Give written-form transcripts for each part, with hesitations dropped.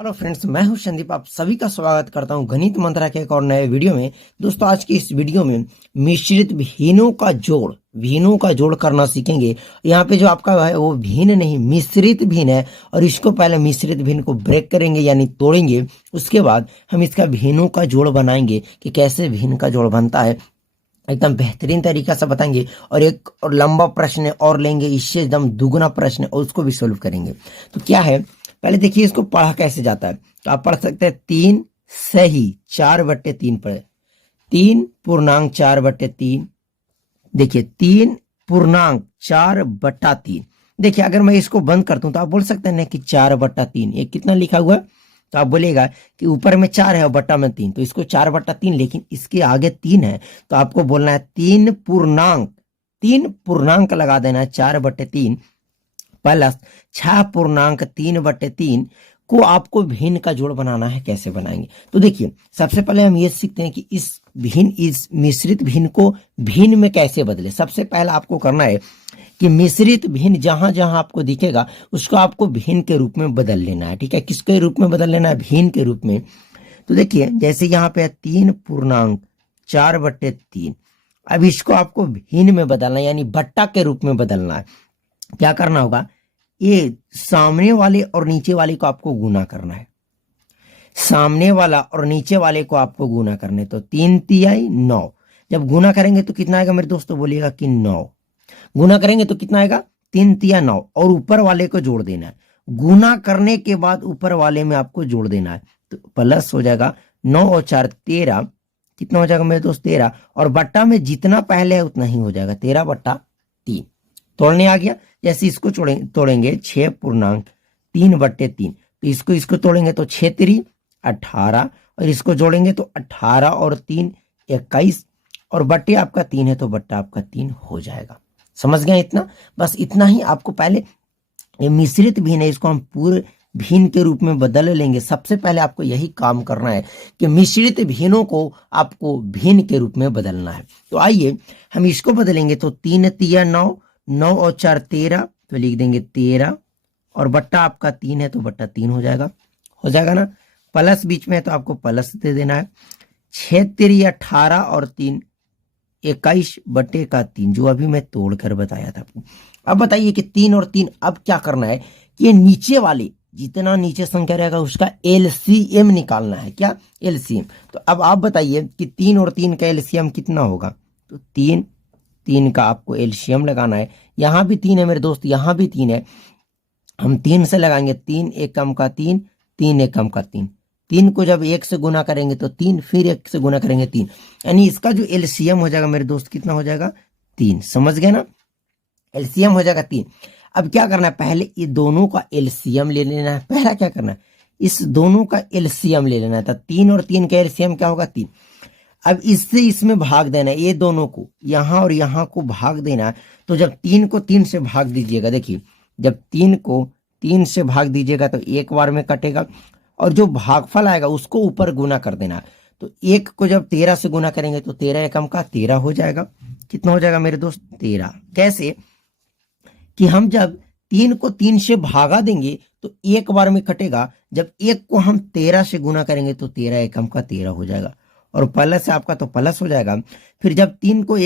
Hello friends, मैं हूं संदीप। आप सभी का स्वागत करता हूं गणित मंत्रा के एक और नए वीडियो में। दोस्तों, आज की इस वीडियो में मिश्रित भिन्नों का जोड़ करना सीखेंगे। यहाँ पे जो आपका है वो भिन्न नहीं, मिश्रित भिन्न है। और इसको पहले मिश्रित भिन्न को ब्रेक करेंगे यानी तोड़ेंगे। उसके बाद हम इसका भिन्नों का जोड़ बनाएंगे कि कैसे भिन्न का जोड़ बनता है, एकदम बेहतरीन तरीका से बताएंगे। और एक और लंबा प्रश्न और लेंगे, इससे एकदम दुगुना प्रश्न, और उसको भी सोल्व करेंगे। तो क्या है, पहले देखिए इसको पढ़ा कैसे जाता है। तो आप पढ़ सकते हैं 3 सही 4/3 पर 3.4/3। देखिए 3.4/3। देखिए अगर मैं इसको बंद करता हूं तो आप बोल सकते हैं ना कि 4/3 ये कितना लिखा हुआ है। तो आप बोलेगा कि ऊपर में 4 है और बट्टा में 3, तो इसको 4/3, लेकिन इसके आगे 3 है तो आपको बोलना है 3 पूर्णांक लगा देना है 4/3 प्लस 6.3/3 को आपको भिन्न का जोड़ बनाना है। कैसे बनाएंगे, तो देखिए सबसे पहले हम ये सीखते हैं कि इस मिश्रित भिन्न को भिन्न में कैसे बदले। सबसे पहले आपको करना है कि मिश्रित भिन्न जहां जहां आपको दिखेगा उसको आपको भिन्न के रूप में बदल लेना है। ठीक है, किसके रूप में बदल लेना है? भिन्न के रूप में। तो देखिए जैसे यहाँ पे है 3.4/3। अब इसको आपको भिन्न में बदलना है यानी बट्टा के रूप में बदलना है। क्या करना होगा, ये सामने वाले और नीचे वाले को आपको गुना करना है। सामने वाला और नीचे वाले को आपको गुना करने, तो 3 तिहाई 9। जब गुना करेंगे तो कितना आएगा मेरे दोस्तों? बोलिएगा कि 9। गुना करेंगे तो कितना आएगा? 3 तिया 9, और ऊपर वाले को जोड़ देना है। गुना करने के बाद ऊपर वाले में आपको जोड़ देना है, तो प्लस हो जाएगा 9 और 4 13। कितना हो जाएगा मेरे दोस्त? 13। और बट्टा में जितना पहले है उतना ही हो जाएगा, 13/3। तोड़ने आ गया। जैसे इसको तोड़ेंगे 6.3/3, तो इसको तोड़ेंगे तो 6 3 18, और इसको जोड़ेंगे तो 18 और 3 21, और बट्टे आपका 3 है तो बट्टा आपका 3 हो जाएगा। समझ गए इतना? बस इतना ही आपको पहले ये मिश्रित भिन्न है, इसको हम पूरे भिन्न के रूप में बदल लेंगे। सबसे पहले आपको यही काम करना है कि मिश्रित भिन्नों को आपको भिन्न के रूप में बदलना है। तो आइए हम इसको बदलेंगे। तो 3 तिया 9, 9 और 4 13, तो लिख देंगे 13, और बट्टा आपका 3 है तो बट्टा 3 हो जाएगा ना। प्लस बीच में है तो आपको प्लस दे देना है। 6 3 18 और 3 21/3, जो अभी मैं तोड़कर बताया था आपको। अब बताइए कि 3 और 3, अब क्या करना है कि ये नीचे वाले जितना नीचे संख्या रहेगा उसका एलसीएम निकालना है। क्या? एलसीएम। तो अब आप बताइए कि 3 और 3 का एलसीएम कितना होगा? तो 3 का आपको एलसीएम लगाना है। यहां भी 3 है मेरे दोस्त, यहां भी 3 है। हम 3 से लगाएंगे, 3 एकम का 3, 3 एकम का 3। 3 को जब 1 से गुना करेंगे तो 3, फिर 1 से गुना करेंगे 3, यानी इसका जो एलसीएम हो जाएगा मेरे दोस्त कितना हो जाएगा? 3। समझ गए ना? एलसीएम हो जाएगा 3। अब क्या करना है, पहले ये दोनों का एलसीएम ले लेना है। पहला क्या करना है, इस दोनों का एलसीएम ले लेना है। तो 3 और 3 का एलसीएम क्या होगा? 3। अब इससे इसमें भाग देना है, ये दोनों को यहां और यहां को भाग देना है। तो जब 3 को 3 से भाग दीजिएगा, देखिए जब 3 को 3 से भाग दीजिएगा तो एक बार में कटेगा, और जो भागफल आएगा उसको ऊपर गुना कर देना। तो 1 को जब 13 से गुना करेंगे तो 13 एकम का 13 हो जाएगा। कितना हो जाएगा मेरे दोस्त? 13। कैसे कि हम जब 3 को 3 से भागा देंगे तो एक बार में कटेगा, जब 1 को हम 13 से गुना करेंगे तो 13 एकम का 13 हो जाएगा, और प्लस है आपका तो प्लस हो जाएगा। फिर जब 3 को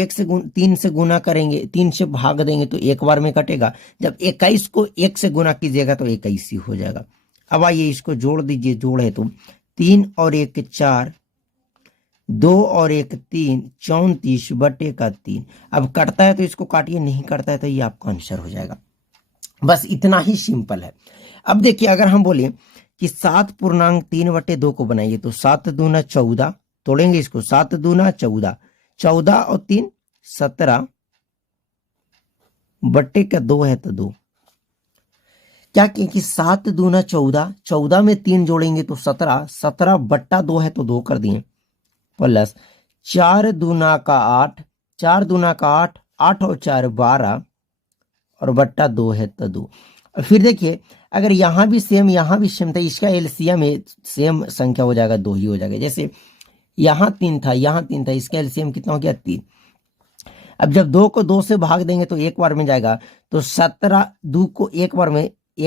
3 से गुना करेंगे, 3 से भाग देंगे तो एक बार में कटेगा, जब 21 को 1 से गुना कीजिएगा तो 21 ही हो जाएगा। अब आइए इसको जोड़ दीजिए। जोड़ है तो 3 और 1 4, 2 और 1 3, 34/3। अब कटता है तो इसको काटिए, नहीं कटता है तो ये आपका आंसर हो जाएगा। बस इतना ही सिंपल है। अब देखिए अगर हम बोले कि 7.3/2 को बनाइए, तो 7 दूना 14, तोड़ेंगे इसको, 7 दूना 14, 14 और 3 17/2 है तो 2। क्या कि 7 दूना 14, 14 में 3 जोड़ेंगे तो 17, 17/2 है तो 2 कर दिए, प्लस 4 दूना का 8, 4 दूना का 8, 8 और 4 12, और बट्टा 2 है तो 2। और फिर देखिए अगर यहाँ भी सेम यहाँ भी सेम था, इसका एलसीएम सेम संख्या हो जाएगा, 2 ही हो जाएगा। जैसे यहाँ 3 था, यहाँ 3 था, इसका एलसीएम कितना हो गया? 3। अब जब 2 को 2 से भाग देंगे तो एक बार में जाएगा, तो 17 2 को एक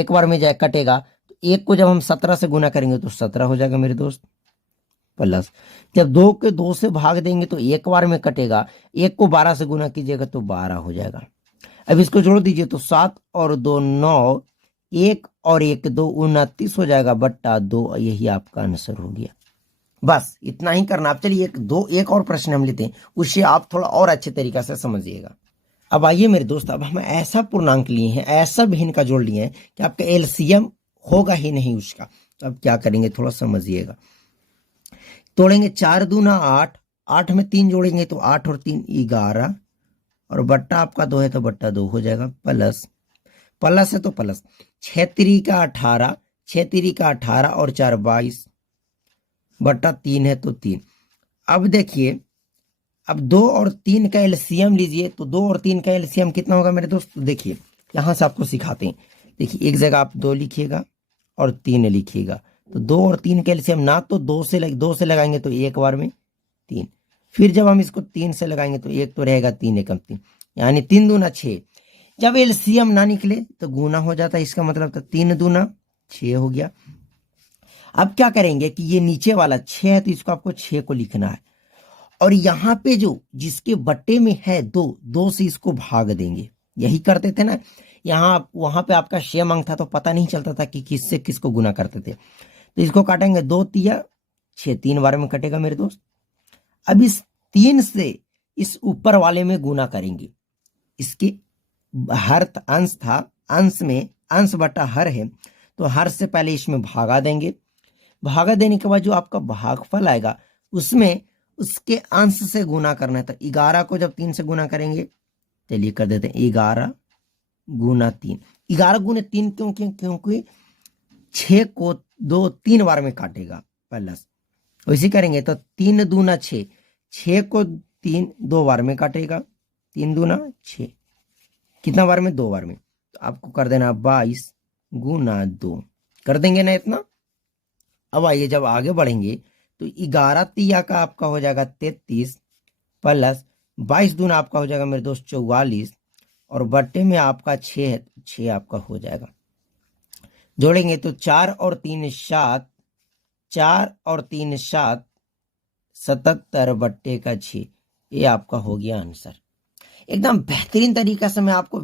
बार में जाए कटेगा, तो एक को जब हम 17 से गुना करेंगे तो 17 हो जाएगा मेरे दोस्त, प्लस जब 2 के 2 से भाग देंगे तो एक बार में कटेगा, एक को 12 से गुना कीजिएगा तो 12 हो जाएगा। अब इसको जोड़ दीजिए तो 7 और 2 9, 1 और 1 2 29 हो जाएगा बट्टा 2, यही आपका आंसर हो गया। बस इतना ही करना। आप चलिए एक और प्रश्न हम लेते हैं, उससे आप थोड़ा और अच्छे तरीका से समझिएगा। अब आइए मेरे दोस्त, अब हम ऐसा पूर्णांक लिए हैं, ऐसा भिन्न का जोड़ लिए हैं कि आपका एलसीएम होगा ही नहीं उसका। तो अब क्या करेंगे थोड़ा समझिएगा। तोड़ेंगे 4 दूना 8, 8 में 3 जोड़ेंगे तो 8 और 3 11, और बट्टा आपका 2 है तो बट्टा 2 हो जाएगा, प्लस प्लस है तो प्लस 6 3 का 18, 6 3 का 18 और 4 22, बट्टा 3 है तो 3। अब देखिए, अब 2 और 3 का एलसीएम लीजिए तो 2 और 3 का एलसीएम कितना होगा मेरे दोस्त। तो देखिए यहां से आपको सिखाते हैं। देखिए एक जगह आप 2 लिखिएगा और 3 लिखिएगा, तो 2 और 3 का एलसीएम ना तो 2 से लगाएंगे तो एक बार में 3, फिर जब हम इसको 3 से लगाएंगे तो एक तो रहेगा 3 एकम 3, यानी 3 दूना 6। जब एलसीएम ना निकले तो गुना हो जाता है, इसका मतलब तो 3 दूना 6 हो गया। अब क्या करेंगे कि ये नीचे वाला 6 है तो इसको आपको 6 को लिखना है, और यहां पे जो जिसके बट्टे में है 2 से इसको भाग देंगे। यही करते थे ना, वहां पे आपका शेम अंक था तो पता नहीं चलता था कि किससे किसको गुना करते थे। तो इसको काटेंगे 2 तिया 6, 3 बार में कटेगा मेरे दोस्त। अब इस 3 से इस ऊपर वाले में गुना करेंगे, इसके हर अंश था, अंश में अंश बटा हर है तो हर से पहले इसमें भागा देंगे। भागा देने के बाद जो आपका भागफल आएगा उसमें उसके अंश से गुना करना है। तो 11 को जब 3 से गुना करेंगे, चलिए कर देते हैं 11 गुना 3। 11 गुना 3 क्योंकि 6 को 2 3 बार में काटेगा, प्लस वैसे करेंगे तो 3 दूना 6, 6 को 3 2 बार में काटेगा, 3 दूना 6, कितना बार में 2 बार में। तो आपको कर देना 22 गुना 2, कर देंगे ना इतना। अब आइए जब आगे बढ़ेंगे तो 11 तिया का आपका हो जाएगा 33, प्लस 22 दूना आपका हो जाएगा मेरे दोस्त 44, और बट्टे में आपका 6 है, 6 आपका हो जाएगा। जोड़ेंगे तो 4 और 3 7, 4 और 3 7, 77 बट्टे का 6, ये आपका हो गया आंसर। एकदम बेहतरीन तरीका से मैं आपको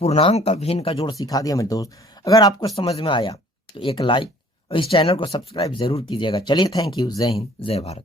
पूर्णांक का भिन्न का जोड़ सिखा दिया मेरे दोस्त। अगर आपको समझ में आया तो एक लाइक और इस चैनल को सब्सक्राइब जरूर कीजिएगा। चलिए, थैंक यू, जय हिंद, जय भारत।